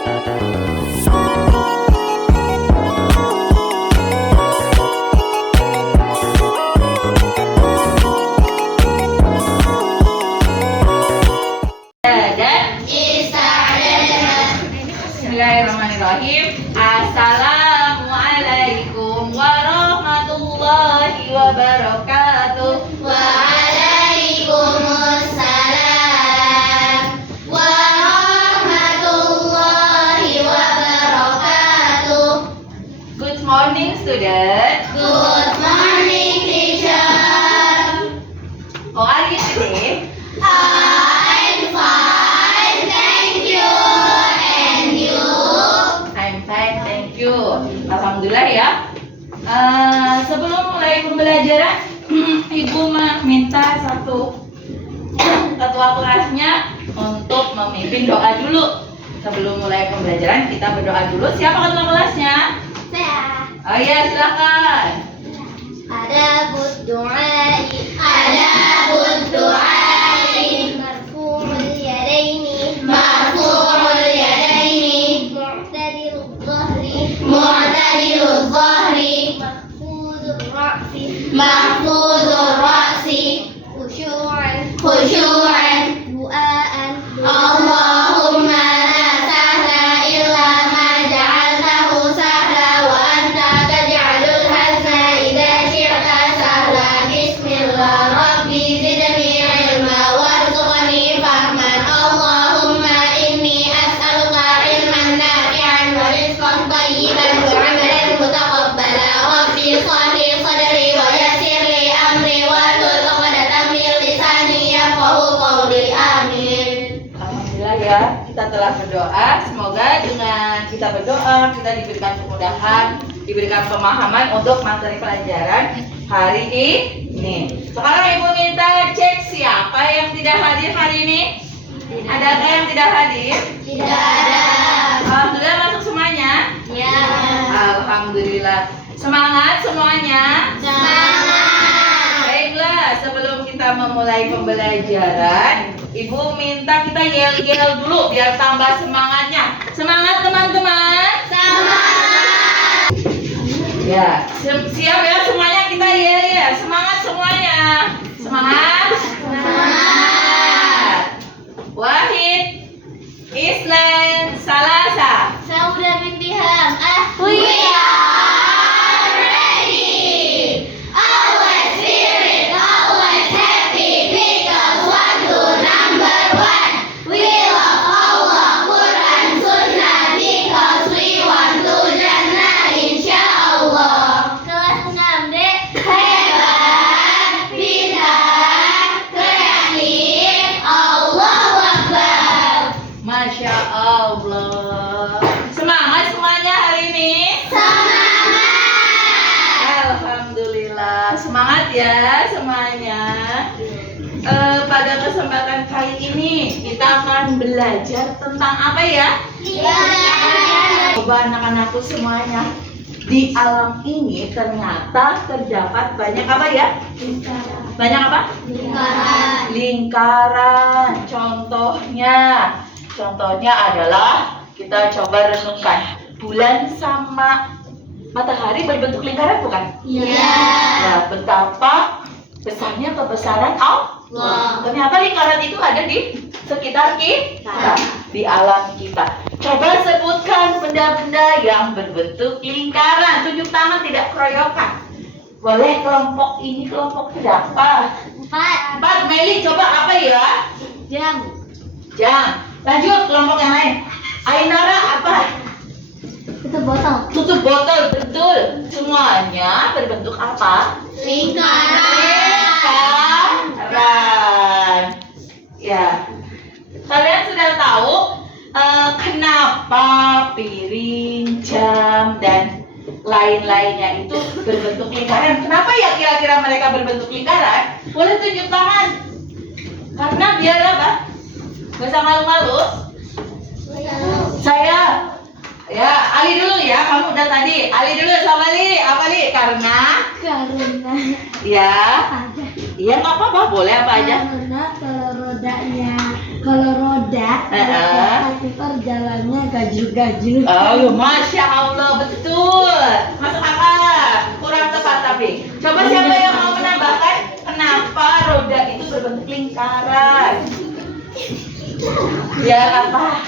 Bismillahirrahmanirrahim. Assalamualaikum warahmatullahi wabarakatuh. Waalaikumsalam warahmatullahi wabarakatuh. Good morning, student. Good morning, teacher. How are you today? I'm fine, thank you. And you? I'm fine, thank you. Alhamdulillah ya. Sebelum mulai pembelajaran, Ibu minta satu ketua kelasnya untuk memimpin doa dulu. Sebelum mulai pembelajaran kita berdoa dulu. Siapa ketua kelasnya? Saya. Oh iya, silakan. Adabud du'ai, adabud du'ai, marfu'ul yadaini, marfu'ul yadaini, mu'tadilul dhahri, mu'tadilul dhahri, mahfuzur ra'si, mahfuzur ra'si, khusyu'an, khusyu'an, du'aan, Allahumma la sahla illa ma ja'altahu sahla wa anta taj'alul hazna idza syi'ta sahla. Bismillah rabbi zidni ilma warzuqni fahman. Allahumma inni as'aluka ilman nafi'an wa rizqan thayyiban wa 'amalan mutaqabbala. Rabbi shrah sadri wa yassir li amri wahlul 'uqdatam min lisani yafqahu qawli. Amin. Alhamdulillah ya, kita telah berdoa. Semoga dengan kita berdoa kita diberikan kemudahan, diberikan pemahaman untuk materi pelajaran hari ini. Sekarang Ibu minta cek siapa yang tidak hadir hari ini. Adakah yang tidak hadir? Tidak ada. Alhamdulillah, masuk semuanya. Ya. Alhamdulillah. Semangat semuanya. Semangat. Baiklah, sebelum kita memulai pembelajaran, Ibu minta kita yel-yel dulu biar tambah semangatnya. Semangat teman-teman. Semangat. Ya, siap ya semuanya, kita yel-yel. Semangat semuanya. Semangat. Semangat. Wahid, Islan, Salasa. Sauda binti Ham. We are ready. Always spirit, always happy because one to number one. We love Allah, Quran, Sunnah because we want to Jannah insyaallah. Kelas 6D. Hebat, pintar, kreatif, Allahu Akbar. Masya Allah. Semangat semuanya hari ini. Semangat. Alhamdulillah. Semangat ya semuanya. Pada kesempatan kali ini kita akan belajar tentang apa ya? Coba anak-anakku semuanya. Di alam ini ternyata terdapat banyak apa ya? Banyak apa? Lingkaran. Lingkaran. Contohnya adalah kita coba renungkan. Bulan sama matahari berbentuk lingkaran bukan? Iya. Nah, betapa besarnya kebesaran Allah. Ternyata lingkaran itu ada di sekitar kita, di alam kita. Coba sebutkan benda-benda yang berbentuk lingkaran. Tunjuk tangan, tidak keroyokan. Boleh kelompok ini, kelompok berapa? 4. Meli, coba apa ya? Jam. Jam. Lanjut, kelompok yang lain. Ainara apa? Tutup botol. Tutup botol, betul. Semuanya berbentuk apa? Lingkaran. Ya. Kalian sudah tahu kenapa piring, jam, dan lain-lainnya itu berbentuk lingkaran. Kenapa ya kira-kira mereka berbentuk lingkaran? Boleh tunjuk tangan. Karena biar apa? Gak usah malu-malu. Saya. Ya, Ali dulu ya. Kamu udah tadi. Ali dulu sama Ali. Apa Ali? Karena. Ya. Iya nggak apa-apa. Boleh apa aja. Karena kalau rodanya Kalau roda, tapi jalannya gaju-gaju. Oh, Masya Allah, betul. Masuk akal. Kurang tepat tapi. Coba siapa yang mau menambahkan kenapa roda itu berbentuk lingkaran? Biar apa?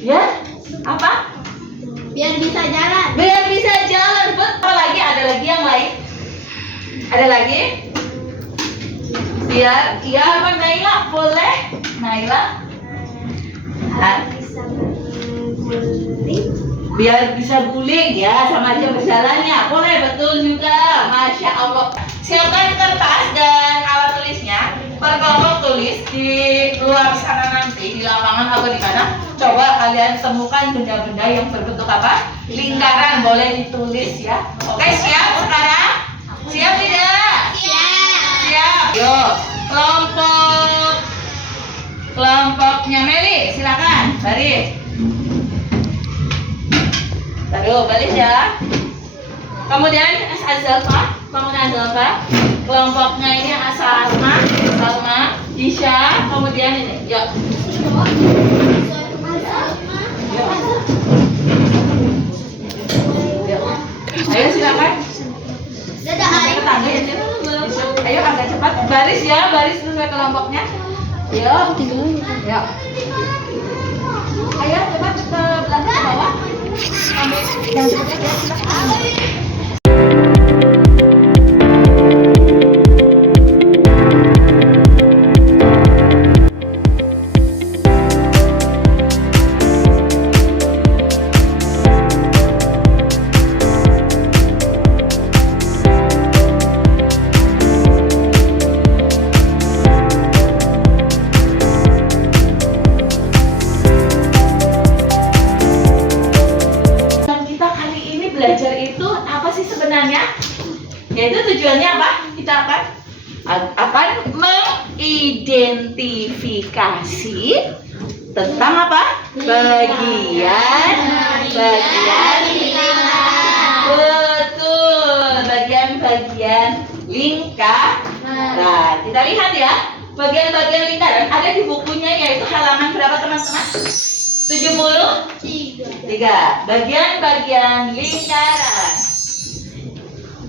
Ya? Apa? Biar bisa jalan. Biar bisa jalan. Betul lagi. Ada lagi yang lain? Ada lagi? Biar, iya apa Naila? Boleh? Naila? Bisa guling. Biar bisa guling ya, sama aja berjalannya. Boleh, betul juga. Masya Allah. Siapkan kertas dan alat tulisnya. Berkelompok tulis di luar sana nanti, di lapangan atau di mana. Coba kalian temukan benda-benda yang berbentuk apa? Lingkaran. Boleh ditulis ya. Oke, siap sekarang? Siap tidak? Siap. Yuk, kelompoknya Meli, silakan baris. Taruh baris ya. Kemudian Azalfa, kelompoknya ini Salma, Isya, kemudian ini. Yuk. Ayo silakan. Sampai ke tangga ya, Cil. Ayo agak cepat, baris ya, baris sesuai kelompoknya. Yuk. Yuk. Ayo cepat ke belakang ke bawah. Ambil yang cepat aja, silakan. Belajar itu apa sih sebenarnya? Yaitu tujuannya apa? Kita akan mengidentifikasi tentang apa? Bagian betul, bagian lingkaran. Kita lihat ya, bagian lingkaran ada di bukunya, yaitu halaman berapa teman-teman? 73. Bagian lingkaran.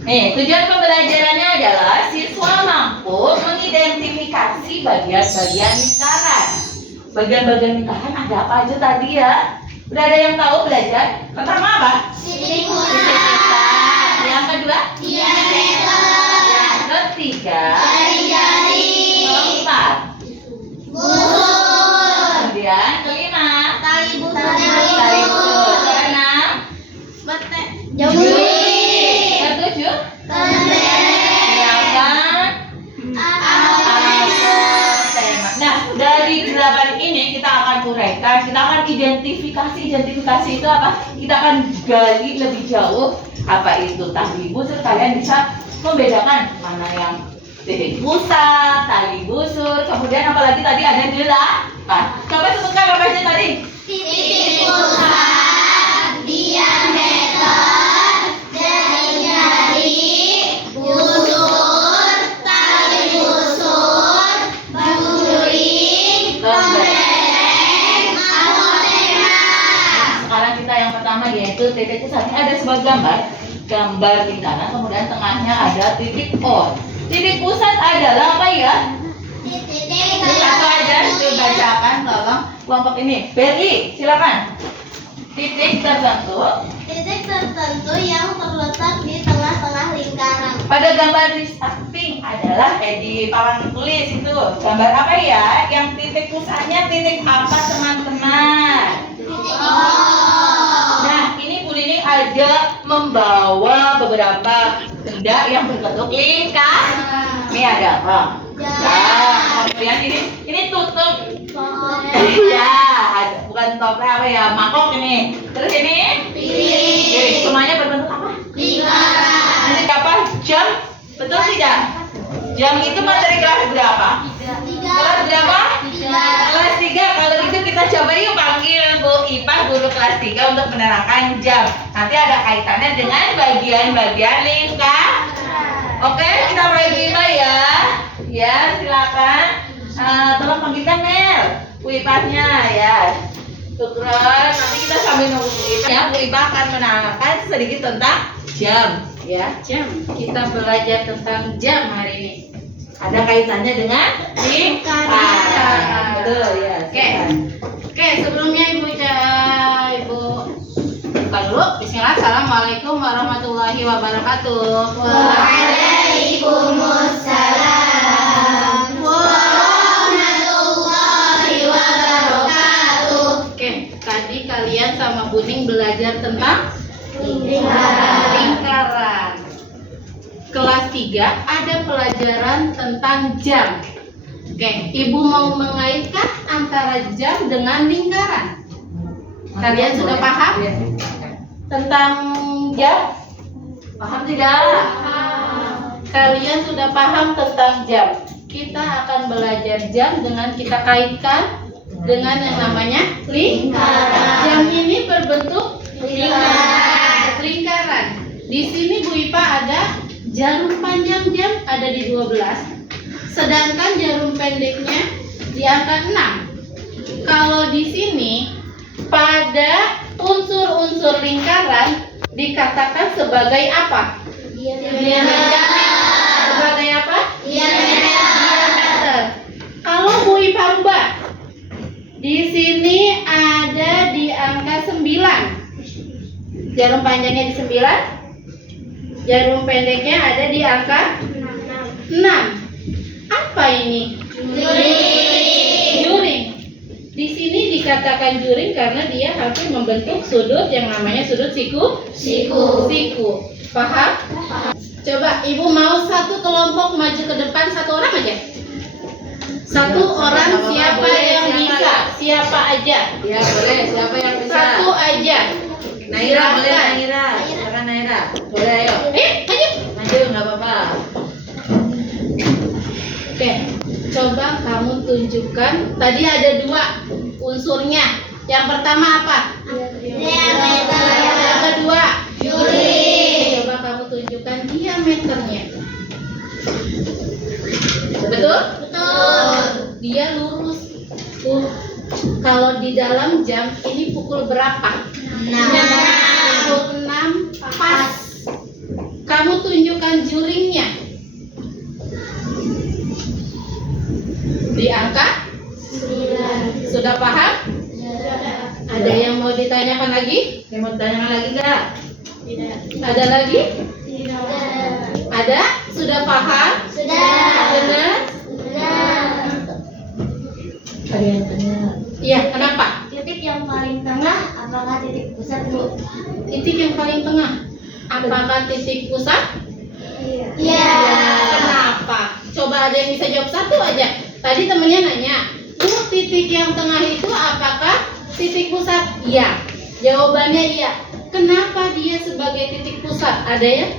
Nih, tujuan pembelajarannya adalah siswa mampu mengidentifikasi bagian-bagian lingkaran. Bagian-bagian lingkaran ada apa aja tadi ya? Udah ada yang tahu belajar? Pertama apa? Titik pusat. Yang kedua? diameter. Yang ketiga? Jari-jari. Keempat? Busur. Kemudian kelima? Tali busur. Keenam? Jauhi. Ketujuh? Tendek. Delapan? Nah, dari 8 ini kita akan uraikan, kita akan identifikasi itu apa? Kita akan gali lebih jauh apa itu tali busur. Kalian bisa membedakan mana yang titik pusat, tali busur, kemudian apalagi tadi ada delapan. Coba sebutkan apa aja tadi? Titik pusat, diameter, jari-jari, busur, tali busur, guling, pembeleng, antena. Sekarang kita yang pertama yaitu titik pusatnya ada sebuah gambar lingkaran, kemudian tengahnya ada titik O. Titik pusat adalah apa ya? Titik Satu aja dibacakan, tolong kelompok ini. Berli, silakan. Titik tertentu yang terletak di tengah-tengah lingkaran. pada gambar di samping adalah di papan tulis itu gambar apa ya? Yang titik pusatnya titik apa teman-teman? Nah, ini Bu Nining ada membawa beberapa benda yang berbentuk lingkaran. Ini ada apa? Nah, kemudian ini tutup. Iya, bukan toples apa ya? Mangkok ini. Terus ini? Piring. Semuanya berbentuk apa? Lingkaran. Nanti apa? Jam? Betul tidak? Jam itu materi kelas berapa? Kelas berapa? Kelas 3. Kalau gitu kita coba yuk panggil Bu Ipah, guru kelas 3 untuk menerangkan jam. Nanti ada kaitannya dengan bagian-bagian lingkaran. Oke, kita mulai Bu Ipah ya. Ya, silakan. Tolong panggilkan Mel, Bu Ipahnya ya. Syukron. Nanti kita sambil nunggu Bu Ipah ya. Bu Ipah akan menerangkan sedikit tentang jam ya. Jam. Kita belajar tentang jam hari ini. Ada kaitannya dengan lingkaran. Betul ya. Oke. Oke, sebelumnya Ibu buka dulu. Bismillah. Assalamualaikum warahmatullahi wabarakatuh. Waalaikumsalam warahmatullahi wabarakatuh. Oke, tadi kalian sama Buning belajar tentang lingkaran. Kelas 3 ada pelajaran tentang jam. Oke, Ibu mau mengaitkan antara jam dengan lingkaran. Kalian sudah paham tentang jam? Paham tidak? Kalian sudah paham tentang jam. Kita akan belajar jam dengan kita kaitkan dengan yang namanya lingkaran. Jam ini berbentuk lingkaran. Di sini Bu Ipa ada jarum panjang jam ada di 12. Sedangkan jarum pendeknya di angka 6. Kalau di sini pada unsur-unsur lingkaran dikatakan sebagai apa? Diameter. Sebagai apa? Diameter. Kalau Bu Ipa rubah, di sini ada di angka 9. Jarum panjangnya di 9. Jarum pendeknya ada di angka 6. Apa ini? Juring. Di sini dikatakan juring karena dia hampir membentuk sudut yang namanya sudut siku. Paham? Coba Ibu mau satu kelompok maju ke depan, satu orang aja. Satu orang siapa yang bisa? Siapa aja? Ya boleh. Siapa yang bisa? Satu aja. Naira boleh. Silakan. Naira. Silakan Naira. Boleh ayo. Maju. Maju nggak apa-apa. Oke, coba kamu tunjukkan. Tadi ada 2 unsurnya. Yang pertama apa? Diameter. Yang kedua, Juring. coba kamu tunjukkan diameternya. Betul? Dia lurus. Tuh. Kalau di dalam jam ini pukul berapa? 6. Pukul 6 pas. Kamu tunjukkan juringnya. Di angka? Sudah paham? Ada yang mau ditanyakan lagi? Yang mau ditanyakan lagi nggak? Ada lagi? Ada? Sudah paham? Benar? Ada yang tanya. Iya, kenapa? Titik yang paling tengah apakah titik pusat, Bu? Titik yang paling tengah. Apakah titik pusat? Iya. Kenapa? Coba ada yang bisa jawab satu aja. Tadi temennya nanya, Bu, titik yang tengah itu apakah titik pusat? Iya. Jawabannya iya. Kenapa dia sebagai titik pusat? Ada ya?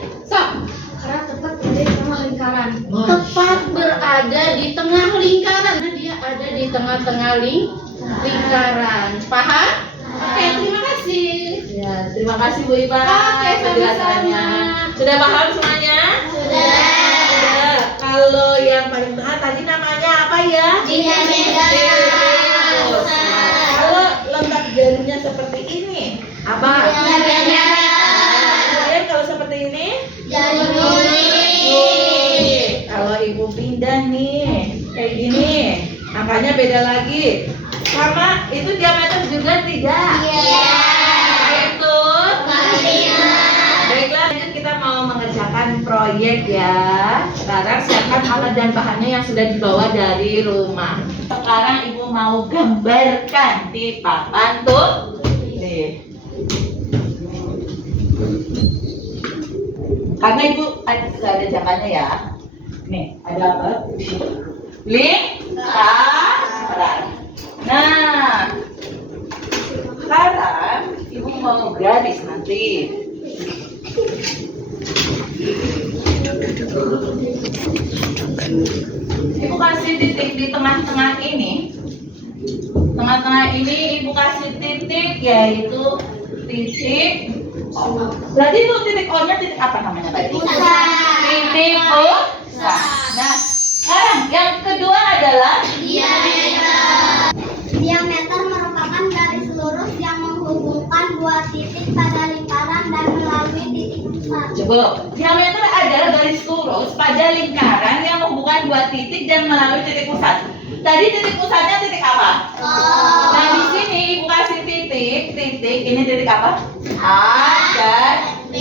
Karena tepat di tengah lingkaran. Tepat berada di tengah lingkaran. Karena dia ada di tengah-tengah lingkaran. Paham? Oke, terima kasih. Ya, terima kasih Bu Ipa. Oke, penjelasannya. sama-sama. Sudah paham semuanya? Sudah. Kalau yang paling tengah tadi namanya apa ya? Diameter. Kalau letak jarumnya seperti ini, apa? Kemudian kalau seperti ini, kalau ibu pindah nih, kayak gini, angkanya beda lagi. Sama itu diameter juga tidak? Itu. Baiklah, lanjut kita mau mengerjakan proyek ya. Sekarang siapkan alat dan bahannya yang sudah dibawa dari rumah. Sekarang ibu mau gambarkan di papan tuh. Nih. Karena ibu sudah ada jangkanya ya. Nih, ada apa? Lingkaran. Nah, sekarang ibu mau garis nanti. Ibu kasih titik di tengah-tengah ini. Tengah-tengah ini ibu kasih titik, yaitu titik O. Berarti itu titik O nya titik apa namanya tadi? Titik O. Nah, sekarang yang kedua adalah Diameter merupakan garis lurus yang menghubungkan dua titik pada lingkaran dan melalui titik pusat. coba. Diameter adalah garis lurus pada lingkaran yang menghubungkan dua titik dan melalui titik pusat. Tadi titik pusatnya titik apa? Nah, di sini ibu kasih titik, ini titik apa? A dan B.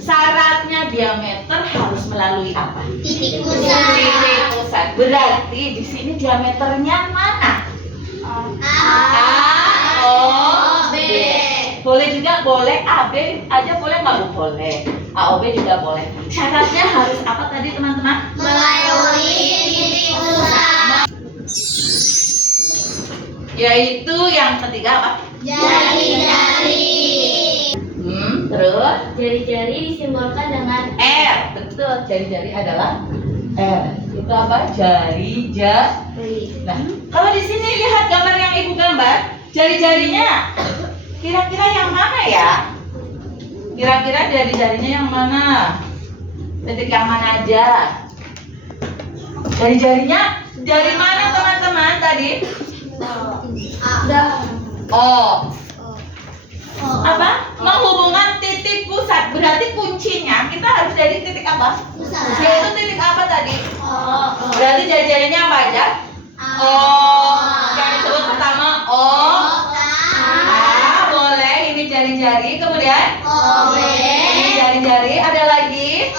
Syaratnya diameter harus melalui apa? Titik Titik pusat. Berarti di sini diameternya mana? A, O, B. Boleh juga boleh A, B aja boleh nggak Bu? Boleh. A, O, B juga boleh. Syaratnya harus apa tadi teman-teman? Melalui titik pusat. Yaitu yang ketiga apa? Jari-jari. Terus Jari-jari disimbolkan dengan R. Betul. Jari-jari adalah R. Itu apa? Jari. Nah, kalau di sini lihat gambar yang ibu gambar, jari-jarinya kira-kira yang mana ya? Kira-kira jari-jarinya yang mana? Titik yang mana aja? Jari-jarinya dari mana teman-teman tadi? Oh, apa? Menghubungkan titik pusat. Berarti kuncinya kita harus dari titik apa? Yaitu titik apa tadi? Berarti jari-jarinya apa aja? Yang disebut pertama O. Boleh. Ini jari-jari. Kemudian ini jari-jari. Ada lagi?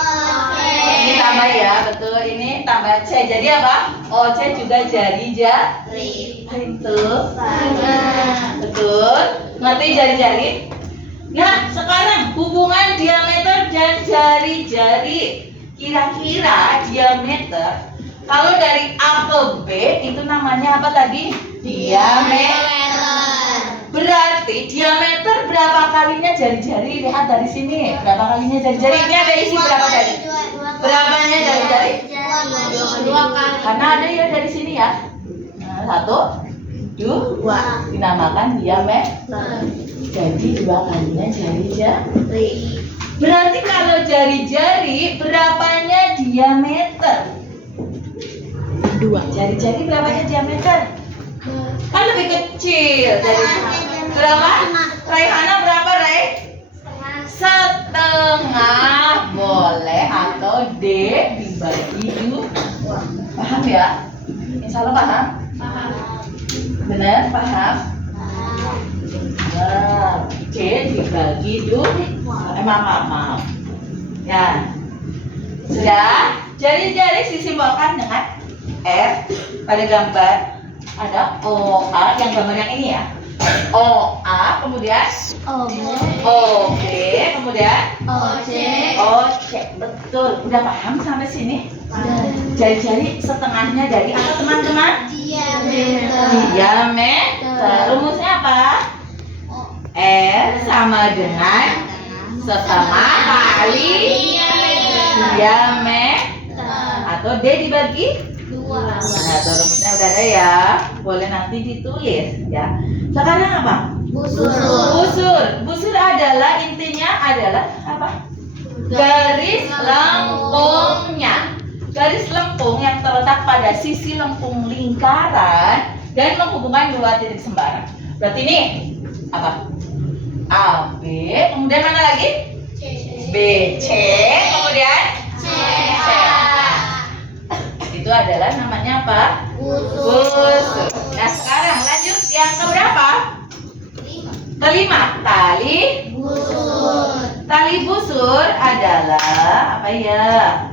Ini tambah ya, betul. Ini tambah C. Jadi apa? OC juga jari-jari. Betul. Ngerti jari-jari? Nah, sekarang hubungan diameter dan jari-jari. Kira-kira diameter kalau dari A ke B itu namanya apa tadi? Diameter. Berarti diameter berapa kalinya jari-jari? Lihat dari sini. Berapa kalinya jari-jari? Ini ada isi berapa tadi? Berapanya jari-jari? Dua kali. Karena ada ya dari sini ya. Nah, 1, 2. Dinamakan diameter. Jadi 2 kalinya jari-jari. Berarti kalau jari-jari berapanya diameter? 2. Jari-jari berapanya diameter? Kan lebih kecil dari berapa? Raihana berapa, Rai? Setengah. Boleh atau D dibagi 2. Paham ya? Insya Allah paham? Benar? Paham? Nah, C dibagi 2. Maaf. Ya. Sudah? Jari-jari disimbolkan dengan R. Pada gambar ada OA, yang gambar yang ini ya. OA, kemudian OB, kemudian OC. Betul. Udah paham sampai sini? Jari-jari setengahnya dari apa teman-teman? Diameter. Rumusnya apa? R sama dengan setengah kali diameter atau D dibagi 2. Nah, rumusnya udah ada ya. Boleh nanti ditulis ya. Sekarang apa? Busur adalah intinya adalah apa? Garis lengkungnya. Garis lengkung yang terletak pada sisi lengkung lingkaran dan menghubungkan 2 titik sembarang. Berarti ini apa? AB, kemudian mana lagi? BC, kemudian C. Itu adalah namanya apa? Busur. Nah, sekarang lanjut yang keberapa? Kelima, tali busur. Tali busur adalah apa ya?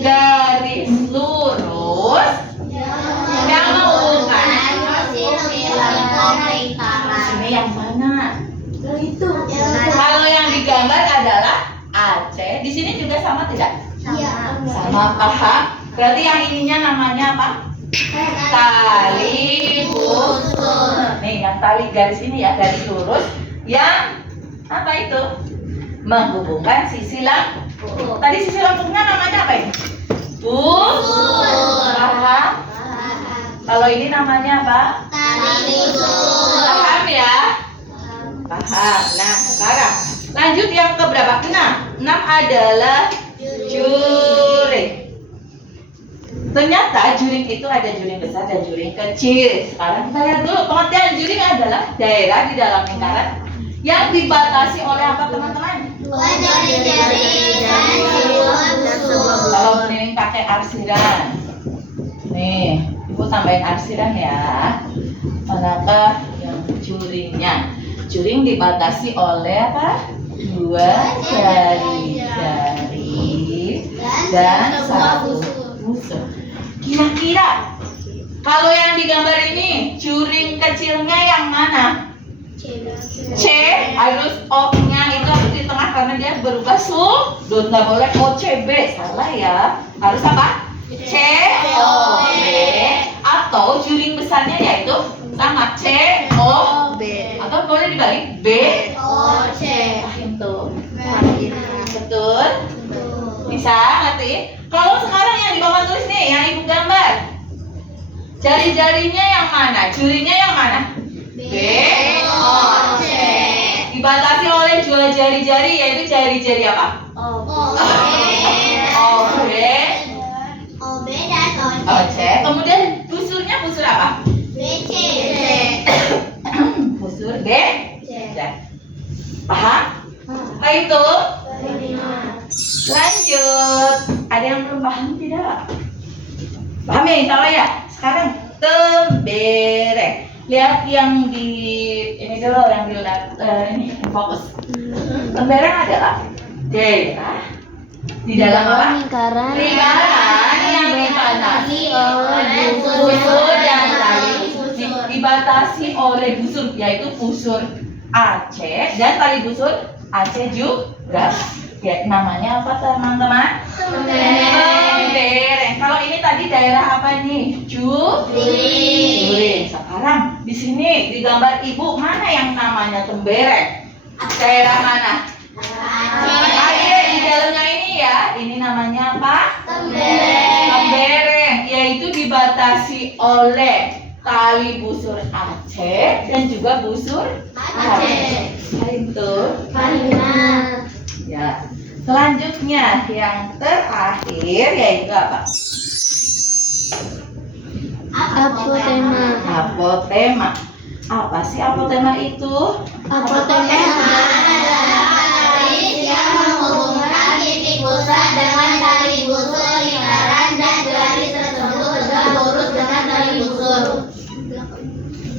Garis lurus yang menghubungkan. Ini yang mana? Itu. Kalau yang digambar adalah AC. Di sini juga sama tidak? Sama, paham? Berarti yang ininya namanya apa? Tali busur. Nih, yang tali garis ini ya, garis lurus yang apa itu? Menghubungkan sisi lengkung. Tadi sisi lengkungnya namanya apa ini? Busur. Paham? Kalau ini namanya apa? Tali busur. Paham ya? Paham. Nah, sekarang lanjut yang keberapa? 6. 6 adalah juri. Ternyata juring itu ada juring besar dan juring kecil. Sekarang kita lihat dulu, pengertian juring adalah daerah di dalam lingkaran yang dibatasi oleh apa teman-teman? Dua jari-jari dan sebuah busur. Kalau keliling pakai arsiran. Nih, Ibu tambahin arsiran ya. Manakah yang juringnya? Juring dibatasi oleh apa? Dua jari-jari dan satu busur. Kira-kira kalau yang digambar ini juring kecilnya yang mana? C, harus O-nya itu harus di tengah karena dia berubah sudut. Nggak boleh OCB, salah ya. Harus apa? C, O, B. Atau juring besarnya yaitu sama C, O, B. atau boleh dibalik B, O, C. Paham tuh? Betul? Bisa ngerti? Kalau sekarang yang di bawah tulis nih, yang Ibu gambar, jari-jarinya yang mana? Juringnya yang mana? B, O, C. Dibatasi oleh dua jari-jari, yaitu jari-jari apa? O, O, B, O, B dan O, O, C. Kemudian busurnya busur apa? B, C. Busur B, C. Paham? Nah itu. Lanjut. Ada yang belum paham tidak? Paham ya? Insya Allah ya. Sekarang tembereng. Lihat yang di ini dulu, yang dilihat ini fokus. Tembereng adalah daerah di dalam apa? Lingkaran Yang dibatasi oleh busur dan tali. Dibatasi oleh busur, yaitu busur AC dan tali busur AC juga. Ya, namanya apa teman-teman? Tembereng. Kalau ini tadi daerah apa nih? Juring. Sekarang di sini di gambar Ibu mana yang namanya tembereng? Daerah mana? Aceh. Di dalamnya ini ya. Ini namanya apa? Tembereng. Yaitu dibatasi oleh tali busur Aceh dan juga busur Aceh. Itu. Ya. Selanjutnya yang terakhir yaitu apa? Apotema. Apa sih apotema itu? Apotema adalah garis yang menghubungkan titik pusat dengan tali busur lingkaran dan garis tersebut tegak lurus dengan tali busur.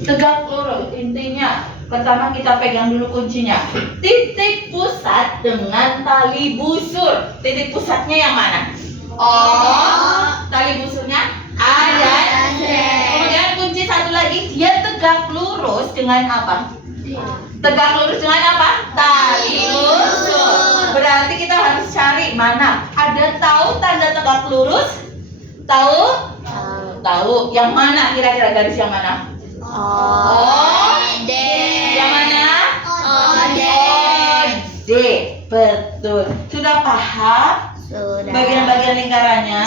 Tegak lurus. Intinya pertama kita pegang dulu kuncinya. Titik pusat dengan tali busur. Titik pusatnya yang mana? O. Tali busurnya A dan C. Kemudian kunci satu lagi, dia tegak lurus dengan apa? Tegak lurus dengan apa? Tali busur. Berarti kita harus cari mana? Ada tahu tanda tegak lurus? Tahu? Tahu. Yang mana kira-kira garis yang mana? D. Yang mana? D. Betul. Sudah paham bagian-bagian lingkarannya?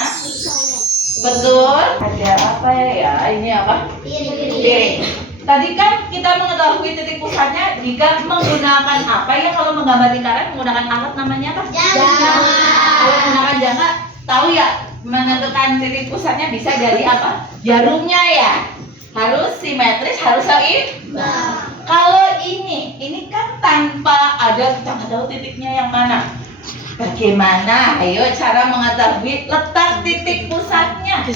Betul. Ada apa ya? Ini apa? Piring. Tadi kan kita mengetahui titik pusatnya jika menggunakan apa ya? Kalau menggambar lingkaran menggunakan alat namanya apa? Jangka. Kalau menggunakan jangka, tahu ya menentukan titik pusatnya bisa dari apa? Jarumnya ya. Harus simetris, harus seimbang. Kalau ini kan tanpa ada, kita nggak tahu titiknya yang mana. Bagaimana? Ayo cara mengetahui letak titik pusatnya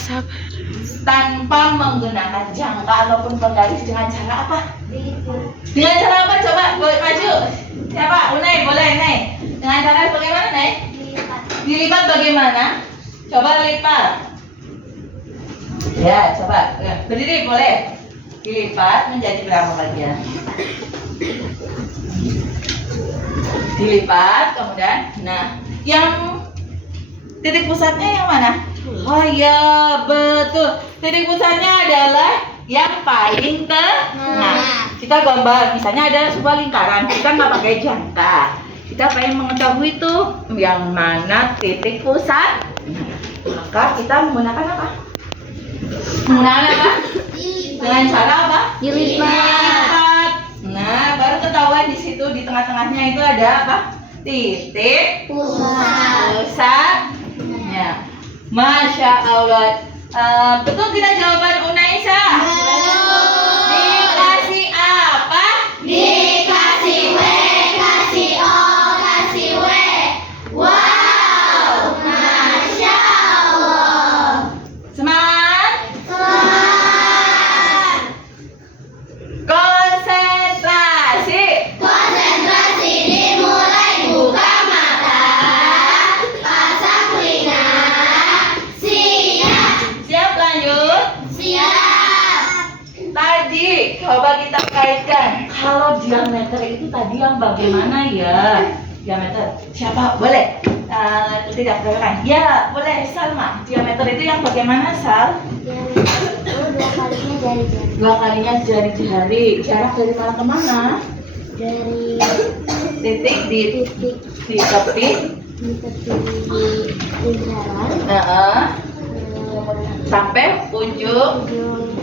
tanpa menggunakan jangka ataupun penggaris dengan cara apa? Dengan cara apa? Coba boleh maju. Siapa? Unai, boleh Unai. Dengan cara bagaimana Unai? Dilipat bagaimana? Coba lipat. Ya, coba. Ya, berdiri boleh. Dilipat menjadi berapa bagian? Dilipat, kemudian, nah, yang titik pusatnya yang mana? Oh ya, betul. Titik pusatnya adalah yang paling tengah. Kita gambar, misalnya ada sebuah lingkaran, kita nggak pakai jangka. Kita pengen mengetahui itu yang mana titik pusat. Maka kita menggunakan apa? Menggunakan apa? Dengan cara apa? Dilipat. Nah, baru ketahuan di situ di tengah-tengahnya itu ada apa? Titik pusatnya. Masya Allah. Betul tidak jawaban Unaisa? Dikasih apa? Dikasih W, kasih O, kasih W. Wow, Masya Allah. Semangat. Semangat. Konsentrasi. Konsentrasi dimulai, buka mata, pasang telinga. Siap. Siap lanjut. Siap. Tadi coba kita kaitkan. Kalau diameter itu tadi yang bagaimana ya? Diameter. Siapa? Boleh? Tidak kan? Ya, boleh Salma. Diameter itu yang bagaimana, Sal? Dua kalinya jari-jari. Dua kalinya jari-jari. Jarak dari mana ke mana? Dari Titik di titik tepi. di tepi lingkaran Sampai ujung. ujung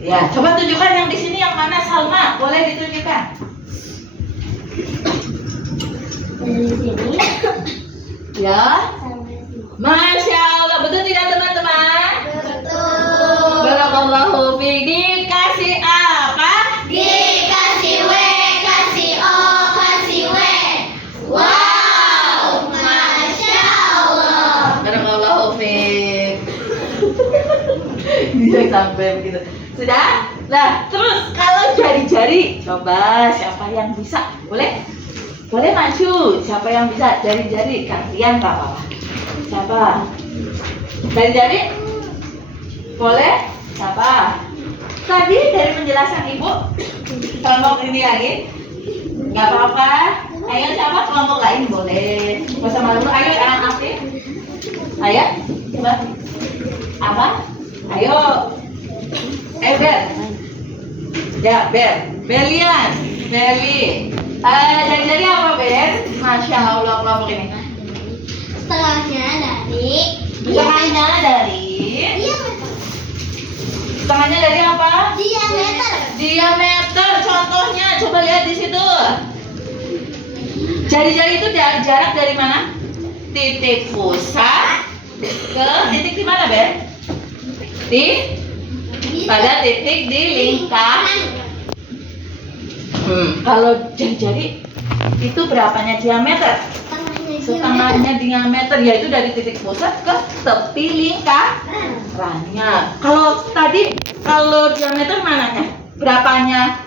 Ya, coba tunjukkan yang di sini yang mana, Salma? Boleh ditunjukkan. dari sini Ya. sampai sini. Masya Allah, betul tidak teman-teman? Betul. Barakallahu fiik. Dikasih apa? Dikasih W, kasih O, kasih W. Wow, Masya Allah. Barakallahu fiik. Bisa sampai begitu. Sudah? Nah, terus kalau jari-jari, coba siapa yang bisa? Boleh? Boleh maju. Siapa yang bisa? Jari-jari. Gantian Kak Papa. Siapa? Jari-jari? Boleh? Siapa? Tadi dari penjelasan Ibu, kelompok ini lagi. Nggak apa-apa. Ayo siapa kelompok lain boleh. Bersama dulu. Ayo anak aktif. Ayo. Coba. Apa? Ayo. Ber. Ya, Belian. Beli. Jari-jari apa, Ber? Masya Allah kelompok ini. Setengahnya dari Setengahnya dari. Setengahnya dari apa? diameter. Diameter. Contohnya, coba lihat di situ. Jari-jari itu jarak dari mana? Titik pusat ke titik di mana, Ber? Pada titik di lingkaran. Kalau jari-jari itu berapanya diameter? Setengahnya diameter, yaitu dari titik pusat ke tepi lingkarannya. Kalau diameter mananya? Berapanya?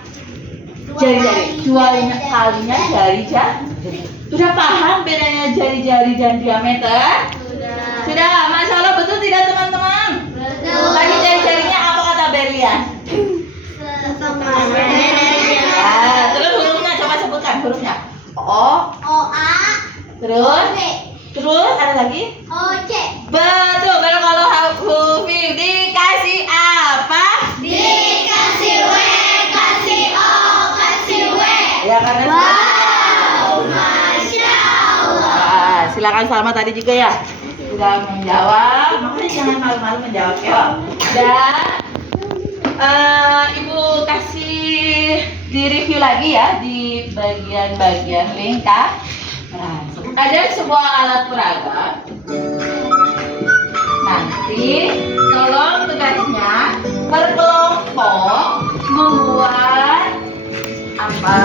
Jari-jari. Dua kalinya jari-jari. Sudah paham bedanya jari-jari dan diameter? Sudah, Masya Allah, betul tidak teman-teman? Lagi jari-jarinya apa kata Berlian? Terus hurufnya, coba sebutkan hurufnya. O, terus ada lagi? Betul, kalau Hufi dikasih apa? Dikasih W, kasih O, kasih W. Ya karena Wow, Masya Allah. silakan Salma tadi juga ya sudah menjawab, makanya jangan malu-malu menjawab ya. Dan Ibu kasih di review lagi ya di bagian-bagian lingkar. Nah, ada sebuah alat peraga. Nanti tolong tugasnya berkelompok membuat apa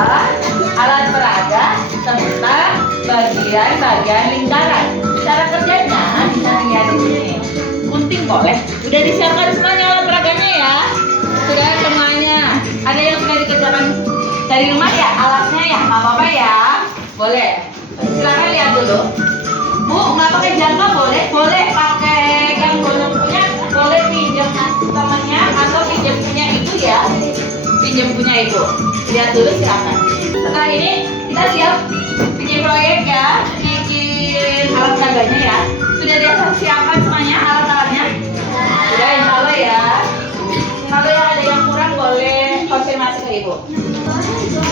alat peraga tentang bagian-bagian lingkaran. Cara kerjanya bisa dilihat di sini. Gunting boleh. Udah disiapkan semuanya alat peraganya ya. Sudah semuanya. Ada yang sudah dikerjakan dari rumah ya alatnya ya. Nggak apa-apa ya. Boleh. Silakan lihat dulu. Bu, nggak pakai jangka boleh? Boleh pakai yang belum punya. Boleh pinjam temannya atau pinjam punya ibu ya. Pinjam punya ibu. Lihat dulu silakan. Setelah ini kita siap bikin proyek ya. Bikin alat peraganya ya. Sudah disiapkan semuanya alat-alatnya? Sudah insya Allah ya. Kalau yang ada yang kurang boleh konfirmasi ke ibu.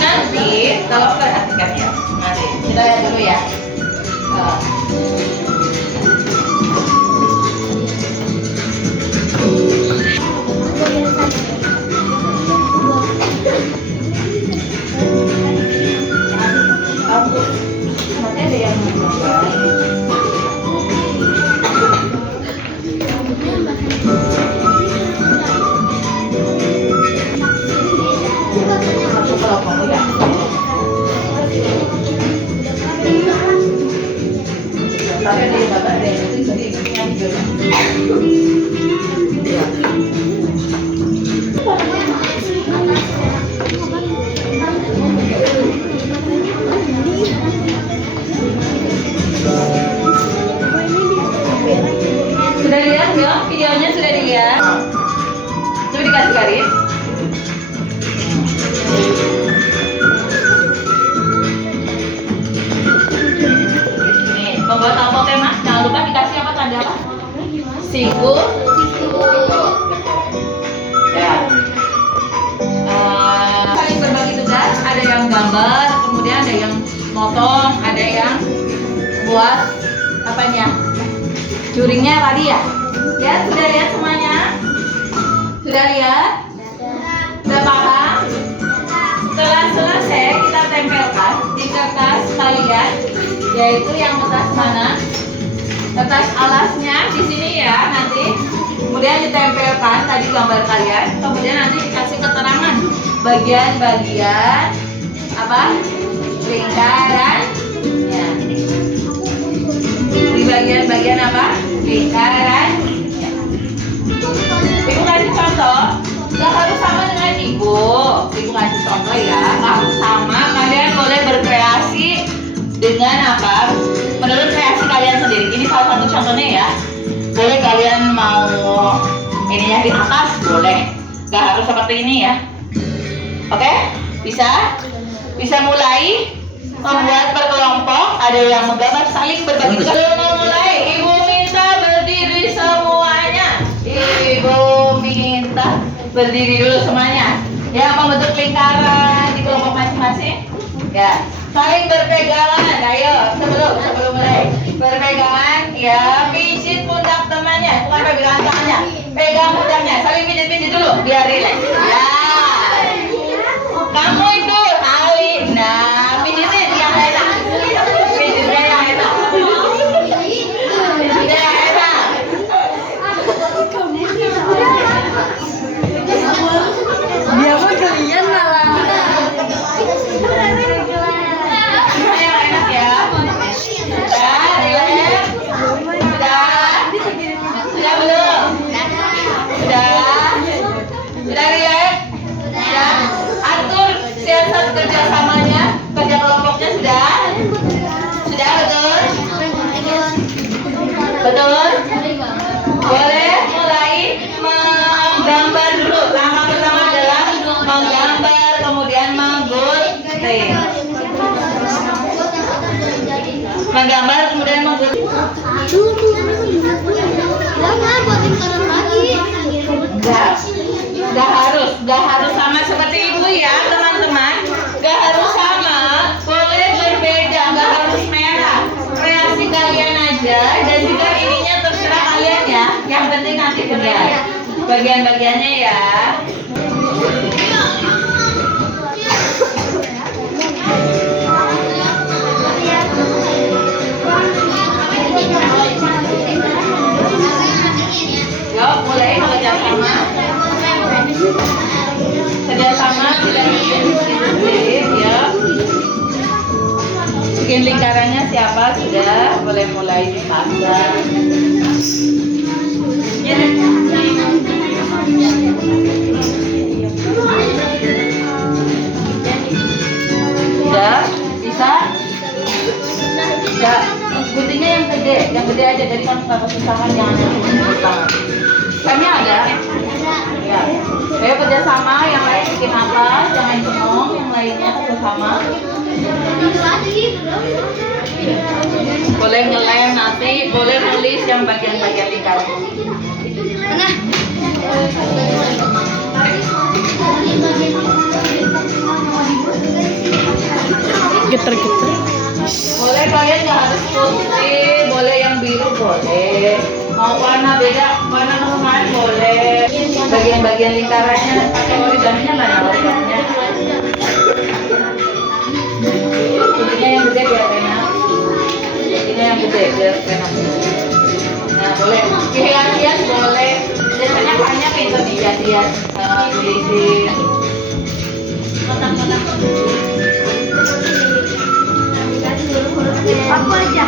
Nanti tolong perhatikan ya. Nanti kita lihat dulu ya. Nanti ada yang mau siku. Ya. Saling berbagi tugas. Ada yang gambar, kemudian ada yang motong, ada yang buat apanya? Juringnya tadi ya? Ya, sudah lihat semuanya? Sudah lihat? Sudah paham? Setelah selesai kita tempelkan di kertas kalian, yaitu yang kertas mana? Kertas alasnya di sini ya nanti. Kemudian ditempelkan tadi gambar kalian, kemudian nanti dikasih keterangan bagian-bagian apa? Lingkaran. Ya. Di bagian-bagian apa? Lingkaran. Ya. Ibu kasih contoh. Gak harus sama dengan ibu. Ibu kasih contoh ya. Gak harus sama. Kalian boleh berkreasi dengan apa? Menurut kreasi kalian sendiri. Ini salah satu contohnya ya. Boleh kalian mau ininya di atas, boleh. Gak harus seperti ini ya. Oke? Bisa? Bisa mulai membuat berkelompok. Ada yang menggambar saling berbagi. Sebelum memulai, ibu minta berdiri semuanya. Ibu minta berdiri dulu semuanya. Ya, membentuk lingkaran di kelompok masing-masing. Ya, saling berpegangan. Ayo, sebelum mulai berpegangan. Ya, pijit pundak temannya, bukan pegangan tangannya. Pegang pundaknya, saling pijit-pijit dulu biar rileks. Ya. Kamu itu tali. Nah, pijitin yang enak. Pijitnya yang enak. Pijitnya yang enak. Dia mah kalian malah. Yang enak ya. Sudah, rileks. Sudah belum? Sudah rileks? Sudah. Atur siasat kerjasamanya, kerja kelompoknya sudah? Sudah betul? Betul? Boleh mulai menggambar dulu. Langkah pertama adalah menggambar, kemudian menggunting. Menggambar, kemudian menggunting. Gak harus sama seperti ibu ya teman-teman. Gak harus sama, boleh berbeda, gak harus merah. Kreasi kalian aja dan juga ininya terserah kalian ya. Yang penting nanti benar bagian-bagiannya ya. Yuk mulai kerjasama. Kerjasama tidak bikin ya. Bikin lingkarannya siapa sudah boleh mulai dipasang. Sudah bisa? Sudah. Guntingnya yang gede aja jadi kan nggak kesusahan jangan yang tangan. Kayaknya ada. Ya. Ayo kerjasama, yang lain bikin atas, jangan cemong, yang lainnya kerjasama. Boleh ngelem nanti, boleh nulis yang bagian-bagian lingkaran. Mana? Geter-geter. Boleh kalian nggak harus putih, boleh yang biru boleh. Mau warna beda, warna kemarin boleh. Bagian-bagian lingkarannya pakai origaminya mana origaminya? Ininya yang gede biar enak. Ini yang gede biar enak. Nah boleh. Hias-hias boleh. Biasanya hanya pintar hias-hias tulisin. Kotak-kotak. Aku aja.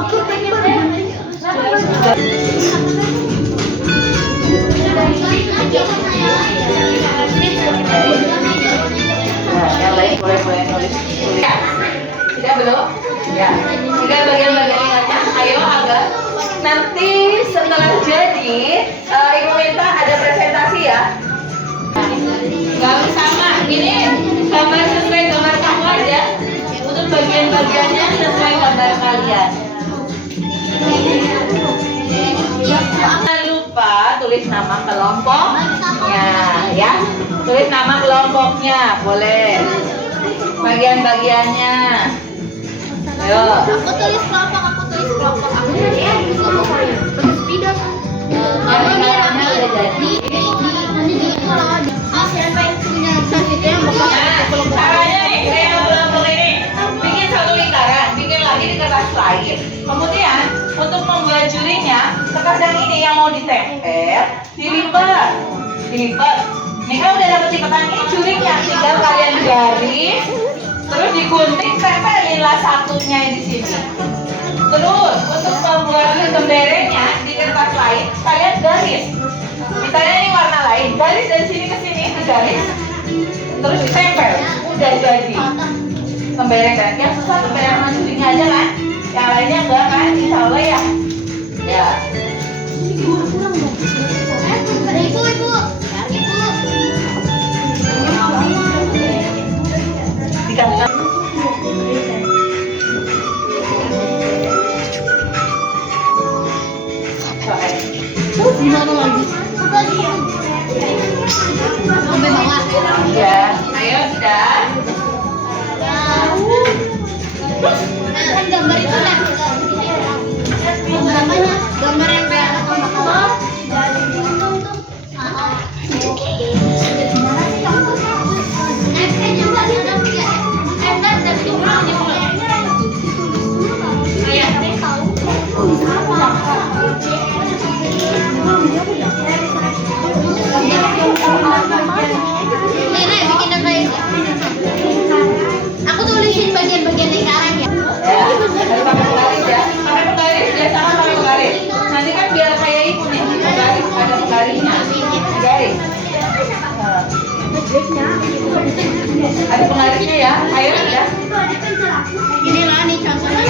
Aku pengen bergunting. Nah, yang lain boleh nulis. Ya. Sudah belum? Ya. Sudah bagian-bagian ingatnya. Ayo agak. Nanti setelah jadi, ibu minta ada presentasi ya. Gak harus sama. Ini gambar sesuai gambar kamu aja. Untuk bagian-bagiannya sesuai gambar kalian. Jangan lupa tulis nama kelompoknya ya. Tulis nama kelompoknya, boleh. Bagian-bagiannya. Ayo. Aku tulis kelompok. Aku tulis spidol. Caranya udah jadi. Siapa yang punya itu yang Caranya nih, kayak kelompok ini. Bikin satu lingkaran, bikin lagi di kertas lain. Kemudian untuk membuat juringnya, kertas yang ini yang mau ditempel, dilipat. Nih kan udah dapet lipatan ini juringnya, tinggal kalian garis, terus digunting, tempelilah satunya di sini. Terus untuk membuat lembarannya di kertas lain, kalian garis. Misalnya ini warna lain, garis dari sini ke sini, digaris, terus ditempel. Udah jadi. Lembaran kan? Yang susah lembaran sama juringnya aja kan? Yang lainnya enggak kan? Insya Allah ya. Ya. Ibu. Dikasih. Gimana lagi? Sampai bawah. Ya, ayo sudah. Kan gambar itu kan. Namanya gambar yang kayak aku tulisin bagian-bagian lingkaran ya. Ya, harus pakai penggaris ya. Pakai penggaris, biasakan pakai penggaris. Nanti kan biar kayak ibu nih, penggaris ada penggarisnya. Garis. Ada penggarisnya ya. Ayo ya. Inilah nih contohnya.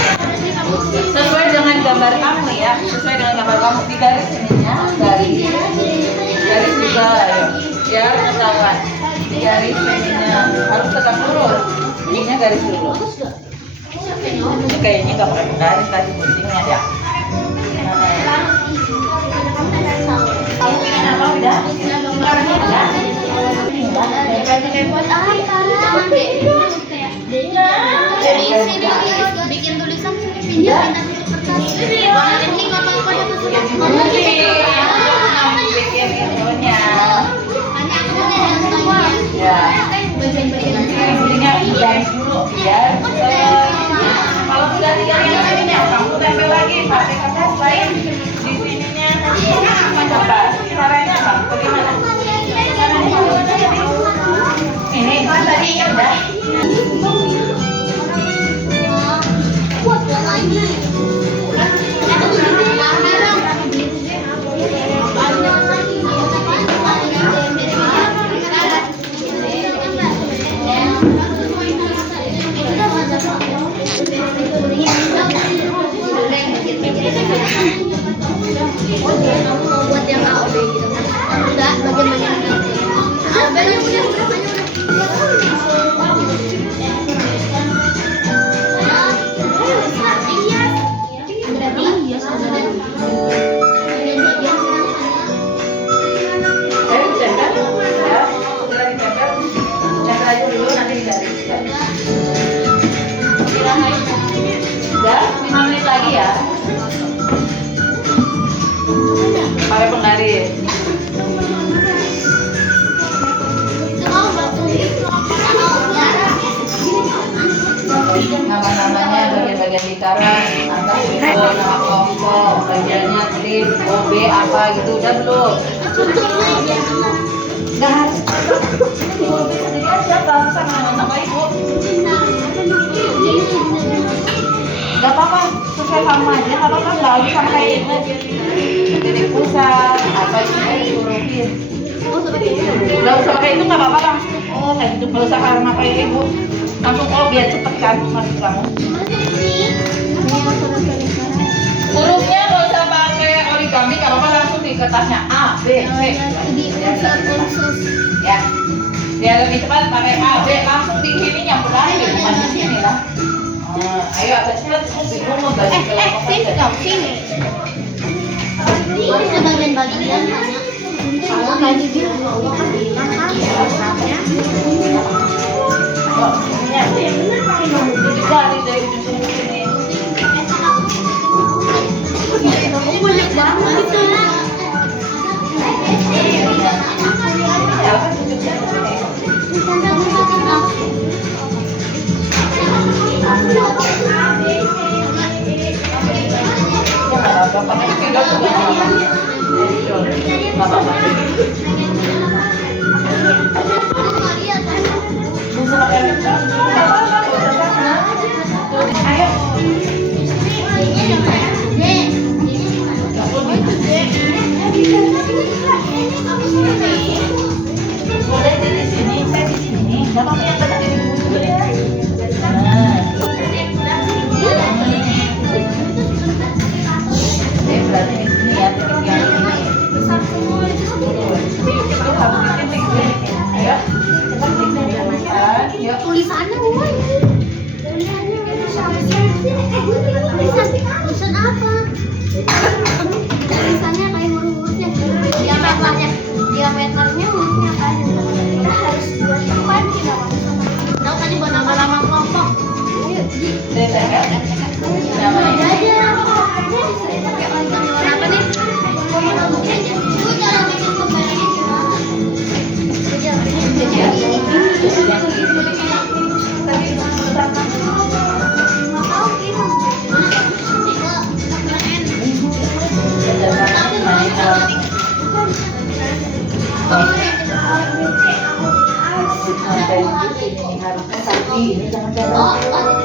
Sesuai dengan gambar kamu ya. Sesuai dengan gambar kamu di garis ininya, garis. Garis juga, ayo. Biar ketahuan. Garis ininya harus tegak lurus. Ininya garis dulu. Kayaknya nggak pakai penggaris tadi guntingnya ya. Kamu ingin apa udah? Udah? Bikin tulisan pindah ini nggak apa-apa Bikin infonya. Ya. Guntingnya garis dulu ya. Kalau sudah digaris sininya, kamu tempel lagi pakai kertas lain di sininya. Apa? Caranya apa? Bagaimana? Ini tadi ya udah. Buat yang AOB gitu kan. Udah bagian-bagian AOB-nya udah. Udah, 5 menit lagi ya. Pakai penggaris. Nama-namanya bagian-bagian lingkaran, antar simbol, nama kelompok, bagiannya trip, OB apa gitu udah belum? Nggak harus. OB sendiri aja, nggak usah nama ibu. Gak apa-apa, sesuai kamu aja, gak apa-apa, gak harus sama kayak ibu. Titik pusat, apa juga dihurufin. Gak usah pakai itu, gak apa-apa langsung. Oh kayak gitu, gak usah sama kayak ibu. Langsung biar cepet kan maksud kamu. Hurufnya gak usah pakai origami, gak apa-apa langsung di kertasnya A, B, C. Ya, biar lebih cepat pakai A, B, langsung di sini nyampur lagi, bukan di sini lah. Ayo agak cepat, bingung mau bagi kelompok sini. Ini bagian-bagian banyak. Kalau kayak gitu, Allah kan bilang kan. Banyak banget itu. Boleh di sini, saya di sini. Nggak apa-apa yang banyak di buku ya. Berarti di sini ya, titik yang ini. Itu harus titik ya. Kita titik ya. Tulisannya Uwan. Tulisan apa? Tulisannya kayak huruf-hurufnya. Diameternya hurufnya kan. Kita harus buat apa kita? Tahu tadi buat nama-nama kelompok. Namanya Aja. Apa nih? Itu cara bikin pembelajaran gimana? harusnya tadi ini jangan kayak jadi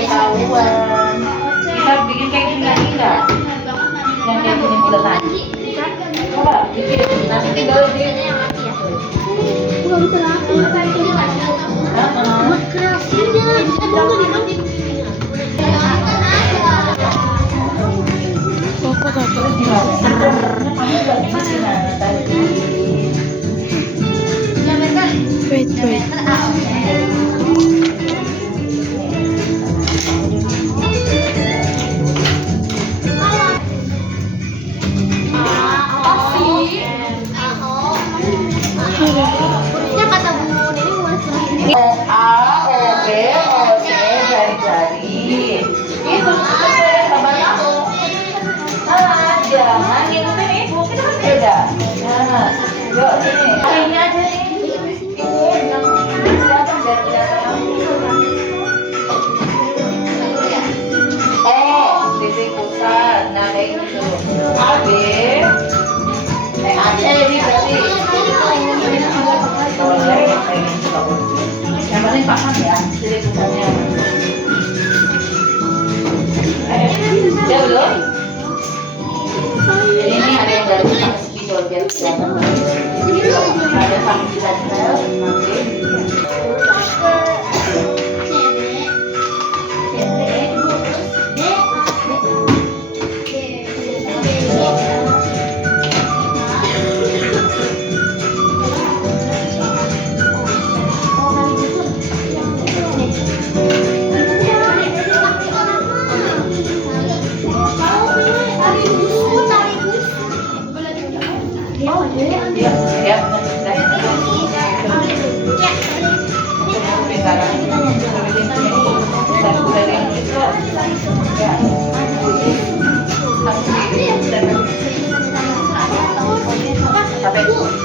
ketahuan. Bisa bikin kayak gini lagi nggak? Yang kayak gini buletan. Coba bikin nanti tinggal di. Nggak bisa laku kayak gini lagi. Buat kreasinya. Kita tunggu di mana? Terus gimana? Sebenarnya kamu nggak bikin tadi. Wait. Hurufnya kata Bu Nini mulai sendiri. O A O B O C jari-jari. Itu sesuai sama aku. Jangan ngikutin ibu, kita kan beda. Nah, yuk sini. Ini aja nih. Ibu yang kelihatan biar kelihatan. Titik pusat. Nah kayak gitu. A B. A C ini berarti. Boleh kayak gitu. Yang penting paham ya titik pusatnya. Ya belum? Jadi ini ada yang dari sama spidol biar kelihatan. Ada sama spidol nanti.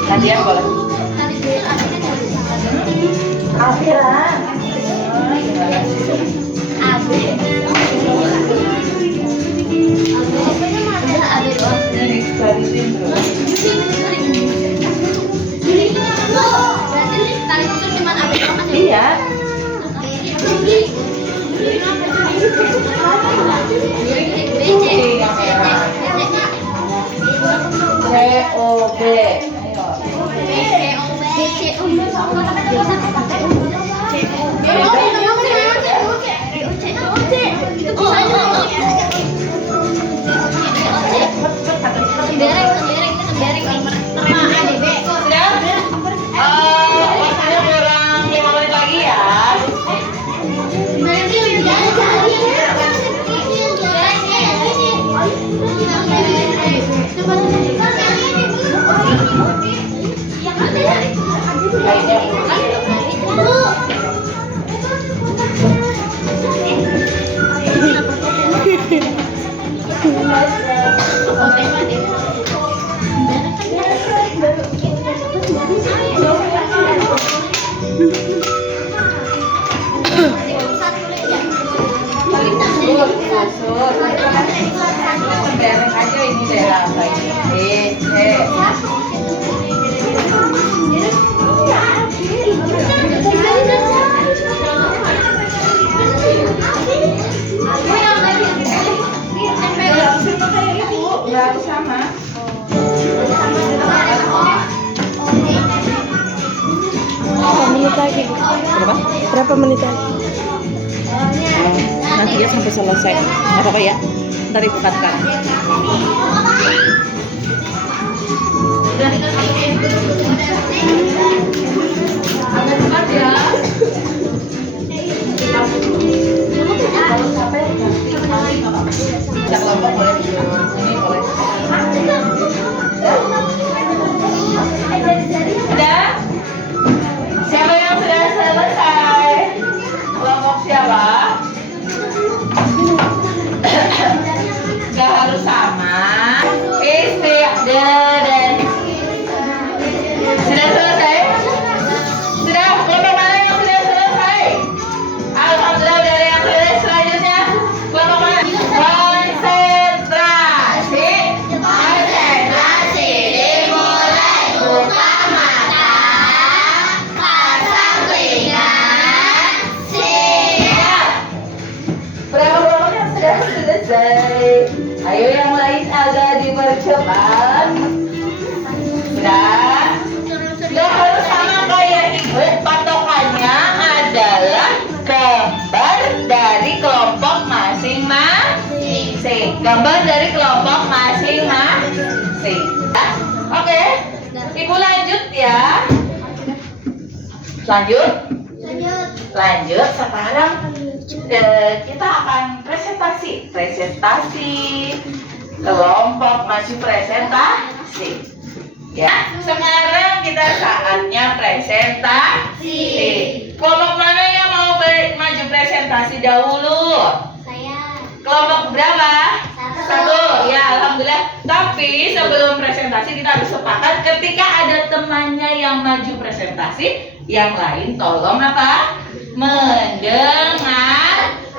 Latihan boleh. Akhiran. Iya. C O B. Ayo. lagi? Berapa? Berapa menit lagi? Nanti ya sampai selesai. Nggak apa-apa ya. Ntar ibu katakan. Cepat ya. Kalau capek, kita kelompok boleh ini boleh. Sudah? Siapa yang sudah selesai? Kelompok siapa? Gak harus sama. Dan sudah selesai? Sudah? Kelompok mana yang sudah selesai? Alhamdulillah udah ada yang selesai. Selanjutnya kelompok mana? Konsentrasi. Konsentrasi dimulai, buka mata, pasang telinga, siap. Berapa yang sudah selesai? Ayo yang lain agak dipercepat. Sudah? Gak harus sama kayak ibu. Patokannya adalah gambar dari kelompok masing-masing. Gambar dari kelompok masing-masing. Oke? Ibu lanjut ya. Lanjut. Sekarang kita akan presentasi kelompok maju presentasi. Ya, sekarang kita saatnya presentasi. Kelompok mana yang mau maju presentasi dahulu? Saya Kelompok berapa? Satu. Ya, alhamdulillah. Tapi sebelum presentasi kita harus sepakat ketika ada temannya yang maju presentasi, yang lain tolong apa? Mendengar.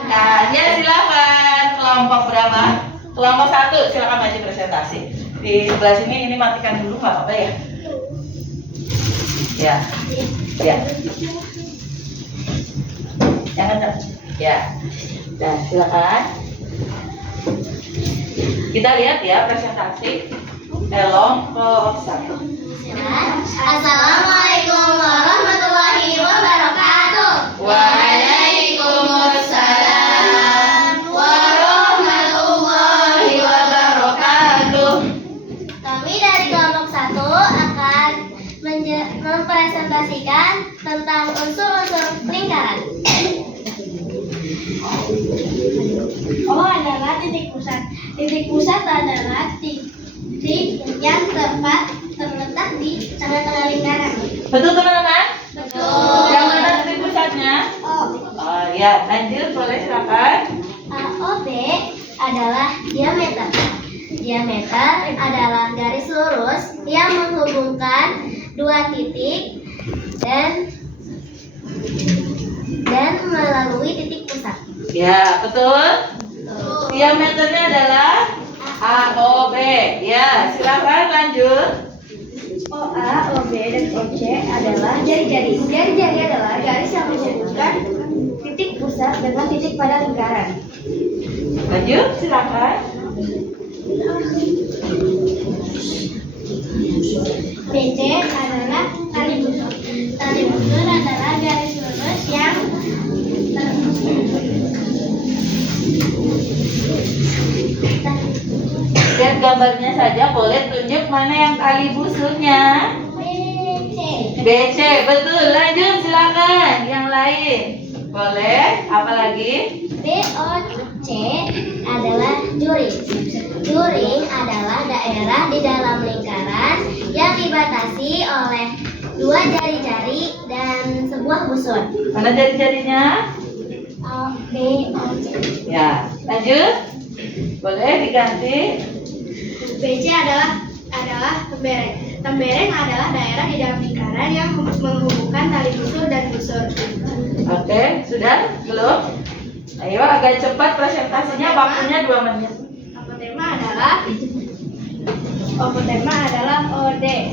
Nah, ya silakan. Kelompok berapa? Kelompok 1, silakan maju presentasi. Di sebelah sini ini matikan dulu nggak apa-apa ya? Ya. Jangan. Ya. Nah, silakan. Kita lihat ya presentasi kelompok 1. Assalamualaikum warahmatullahi wabarakatuh. Waalaikumsalam warahmatullahi wabarakatuh. Kami dari kelompok 1 akan mempresentasikan tentang unsur-unsur lingkaran. O adalah titik pusat. Titik pusat adalah titik yang tepat terletak di tengah-tengah lingkaran. Betul teman-teman? Betul. Yang mana titik pusatnya? O. Oh ya, lanjut boleh silakan. AOB adalah diameter. Diameter adalah garis lurus yang menghubungkan dua titik dan melalui titik pusat. Ya, betul. Diameternya adalah AOB. Ya, silakan lanjut. OA, OB, dan OC adalah jari-jari. Jari-jari adalah garis yang menghubungkan titik pusat dengan titik pada lingkaran. Lanjut, silakan. BC adalah tali busur. Tali busur adalah garis lurus yang Lihat gambarnya saja, boleh tunjuk mana yang tali busurnya. BC, betul. Lanjut, silakan. Yang lain. Boleh. Apa lagi? BOC adalah juring. Juring adalah daerah di dalam lingkaran yang dibatasi oleh dua jari-jari dan sebuah busur. Mana jari-jarinya? BOC. Ya, lanjut. Boleh diganti. BC adalah tembereng. Tembereng adalah daerah di dalam lingkaran yang menghubungkan tali busur dan busur. Oke, sudah? Belum? Ayo agak cepat presentasinya, waktunya 2 menit. Apotema adalah OD.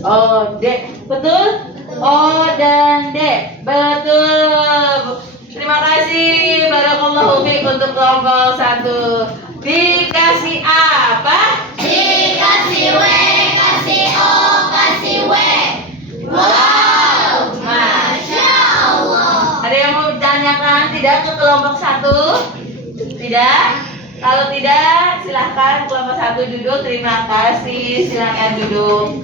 O, D. Betul? O dan D. Betul. Terima kasih. Barakallahu fiik untuk kelompok 1. Dikasih apa? Dikasih W, kasih O, kasih W. Wow, Masya tidak ke kelompok 1? Tidak? Kalau tidak, silahkan kelompok 1 duduk. Terima kasih. Silahkan duduk.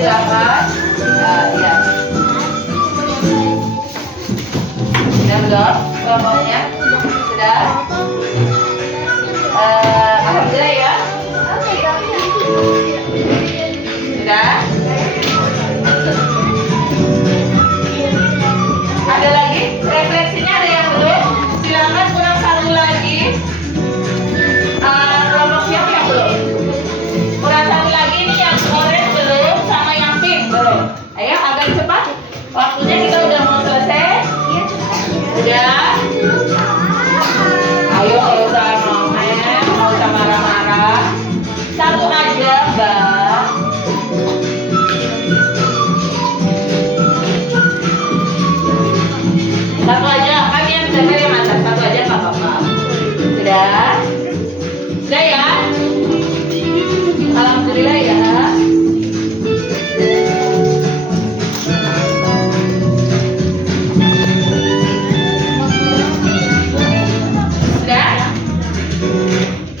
silakan. Ya. Sudah belum kelompoknya? Sudah? Alhamdulillah ya. Sudah? Ada lagi? Refleksinya ada yang belum? Silakan kurang satu lagi. Kelompok siapa yang belum? Kurang satu lagi nih yang orange belum sama yang pink belum. Ayo agak cepat. Waktunya kita udah mau selesai. Udah? Ayo kalau usah ngomel, nggak usah marah-marah. Satu aja, Mbak. Satu aja, kami yang bisa yang atas. Satu aja nggak apa-apa. Sudah? Sudah ya? Alhamdulillah ya. Sudah?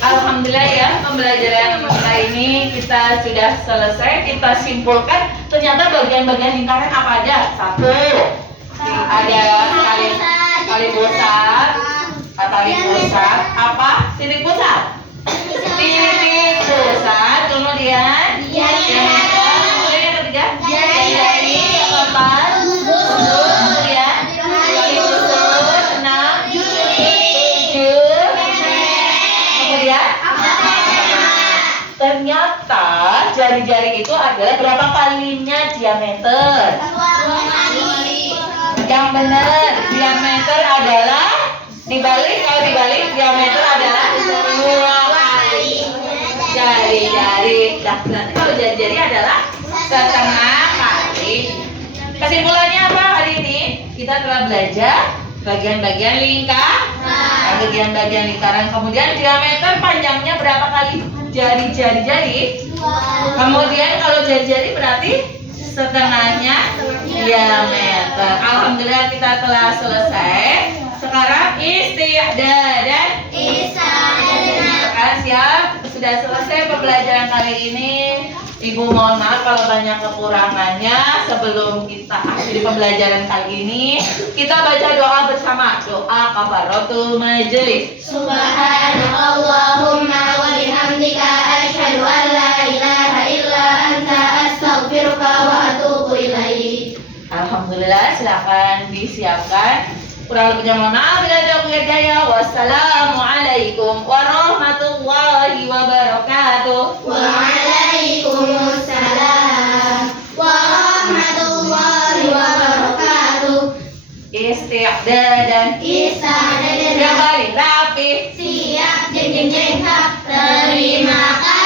Alhamdulillah ya, pembelajaran kita ini kita sudah selesai. Kita simpulkan ternyata bagian-bagian lingkaran apa aja? Satu, ada tali pusat, apa? Titik pusat. Titik pusat, kemudian kemudian yang ketiga jari, keempat kemudian tali pusat, 6, 7, kemudian ternyata jari-jari itu adalah berapa kalinya diameter? Yang benar, diameter adalah dibalik, kalau dibalik diameter adalah 2 kali jari-jari. Kalau jari-jari adalah setengah kali. Kesimpulannya apa hari ini? Kita telah belajar bagian-bagian bagian-bagian lingkaran. Kemudian diameter panjangnya berapa kali jari-jari. Kemudian kalau jari-jari berarti setengahnya diameter. Alhamdulillah kita telah selesai. Sekarang isti'dad dan sekarang siap. Sudah selesai pembelajaran kali ini. Ibu mohon maaf kalau banyak kekurangannya. Sebelum kita akhiri pembelajaran kali ini, kita baca doa bersama. Doa kafaratul majelis. Subhanallahumma wa bihamdika asyhadu an la ilaha illa anta astaghfiruka wa atubu ilaik. Alhamdulillah, silakan disiapkan. Kurang lebihnya mohon maaf bila ada kejadian. Wassalamualaikum warahmatullahi wabarakatuh. Waalaikumsalam warahmatullahi wabarakatuh. Isti'dadan. Isti'dadan. Yang paling rapi. Siap jeng jeng jeng. Terima kasih.